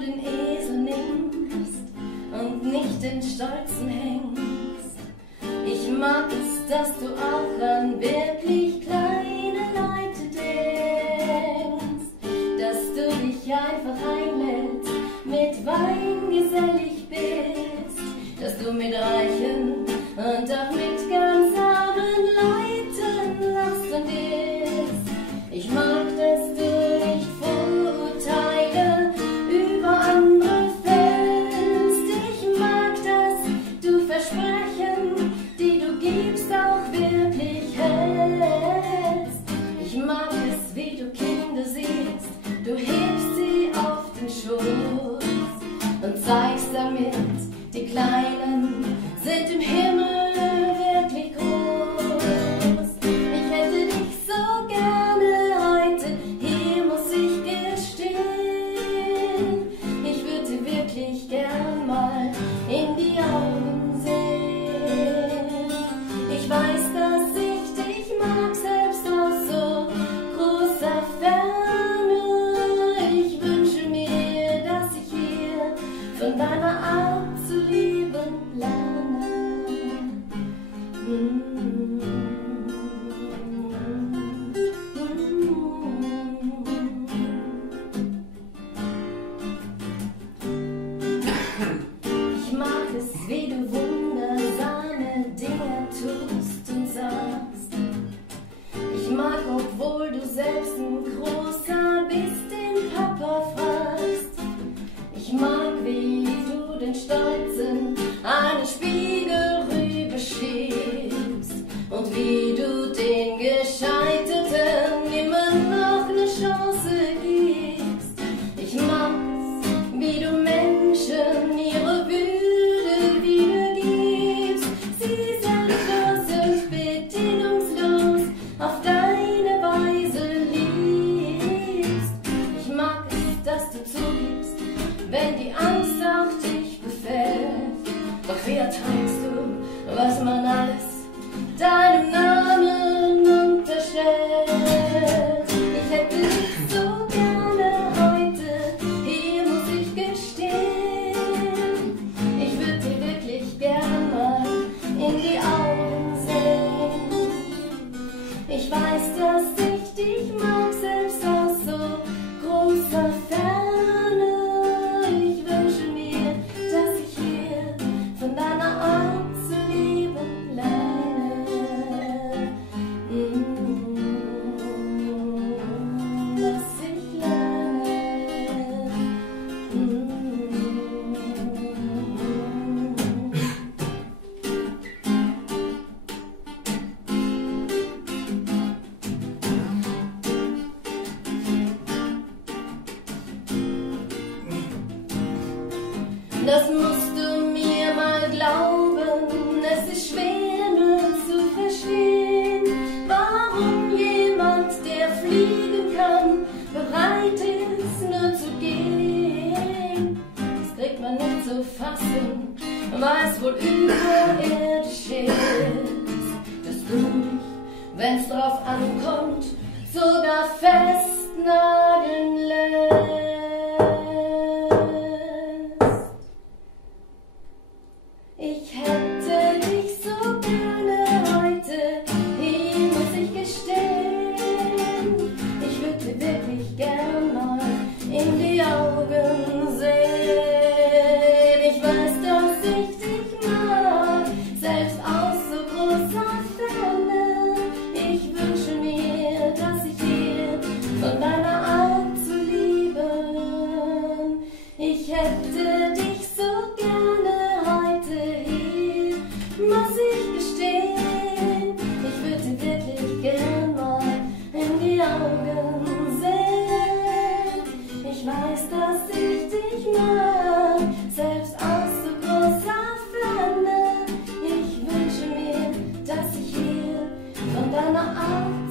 den Esel nimmst und nicht den Stolzen hängst. Ich mag es, dass du auch an wirklich kleine Leute denkst, dass du dich einfach einlädst, mit Wein gesellig bist, dass du mit Reichen und auch mit ganz armen Leuten lachst und isst. Ich mag, dass du nicht Vorurteile über andere fällst. Ich mag, dass du Versprechen, die du gibst, auch wirklich hältst. Ich mag es, wie du Kinder siehst, du hebst sie auf den Schoß und zeigst damit, die Kleinen sind im Himmel wirklich groß. Ich hätte dich so gerne heute, hier muss ich gestehen. Ich würde dir wirklich gern mal in die Augen sehen. Ich weiß, dass ich dich mag, selbst aus so großer Ferne. Ich wünsche mir, dass ich hier von deiner Art zu lieben lerne. Ich mag es, wie du wundersame Dinge tust und sagst. Ich mag, obwohl du selbst ein Großer bist, den Papa fragst. Ich mag, wie du den Stolzen einen Spiegel rüberschiebst und wie du den Gescheiterten immer noch eine Chance gibst. Ich mag's, wie du Menschen ihre Würde wiedergibst, sie selbstlos und bedingungslos auf deine Weise liebst. Ich mag es, dass du zugibst, wenn die Angst auch dich befällt. Doch wie erträgst du, was man alles deinem Namen unterstellt? Ich hätte dich so gerne heute, hier muss ich gestehen. Ich würde dir wirklich gern mal in die Augen sehen. Ich weiß, dass ich dich mag, selbst aus so großer Ferne. Ich wünsche mir, dass ich hier von deiner Art zu lieben lerne. Dass ich lerne. Das musst du mir mal glauben, es ist schwer nur zu verstehen, warum jemand, der fliegen kann, bereit ist nur zu gehen. Das kriegt man nicht zu fassen, was wohl überirdisch ist, dass du dich, wenn's drauf ankommt, sogar festnageln lässt. Ich hätte dich so gerne heute, hier muss ich gestehen. Ich würde dir wirklich gern mal in die Augen sehen. Ich weiß, dass ich dich mag, selbst aus so großer Ferne. Ich wünsche mir, dass ich hier von deiner Art zu lieben. Ich hätte dich so gerne heute, hier muss ich gestehen. Ich würde dir wirklich gern mal in die Augen sehen. Ich weiß, dass ich dich mag, selbst aus so großer Ferne. Ich wünsche mir, dass ich hier von deiner Art